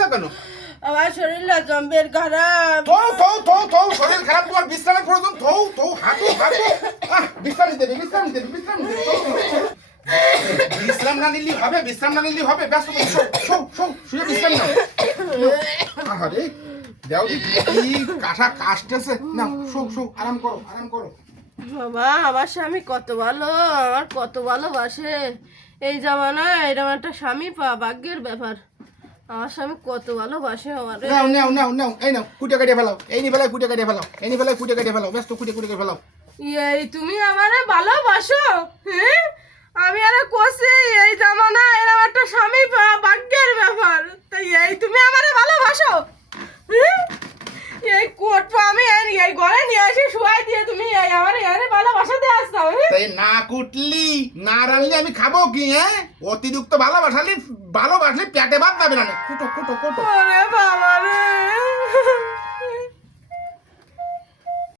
দাও কেন? আমার শরীরটা জম্বের খারাপ। থৌ শরীর খারাপ, তোমার বিশ্রামের প্রয়োজন। থৌ হাঁটো। বিশ্রাম নিতে দে। বিশ্রাম না নিলেই হবে। ব্যস্ত শো শুয়ে বিশ্রাম নাও। আরে দেও দি কি কাশতেছে না। শো আরাম করো। বাবা, আমার স্বামী কত ভালো, আমার কত ভালোবাসে। এই জামানায় এরকম একটা স্বামী পাওয়া ভাগ্যের ব্যাপার। আমার স্বামী কত ভালোবাসে আমারে। নাও এই নাও কুটে কাটিয়ে ফেলাও। এই বেলায় কুটে কাটিয়ে ফেলাও। ব্যস্ত কুটে ফেলাও। এই তুমি আমারে ভালোবাসো? হ্যাঁ, আমি আরে কোসি এই জামানায় এরকম একটা স্বামী পাওয়া ভাগ্যের ব্যাপার। তাই এই তুমি আমারে ভালোবাসো? হ্যাঁ? এই কোট আমি এই ঘরে নিয়ে এসে শুয়াই দিয়ে তুমি এই আমার আরে ভালোবাসাতে আসছো? তাই না কুটলি না রানলে আমি খাবো কি? হ্যাঁ, অতিরিক্ত ভালোবাসলে পেটে ভাত যাবে না। কুটো ওরে বাবা রে।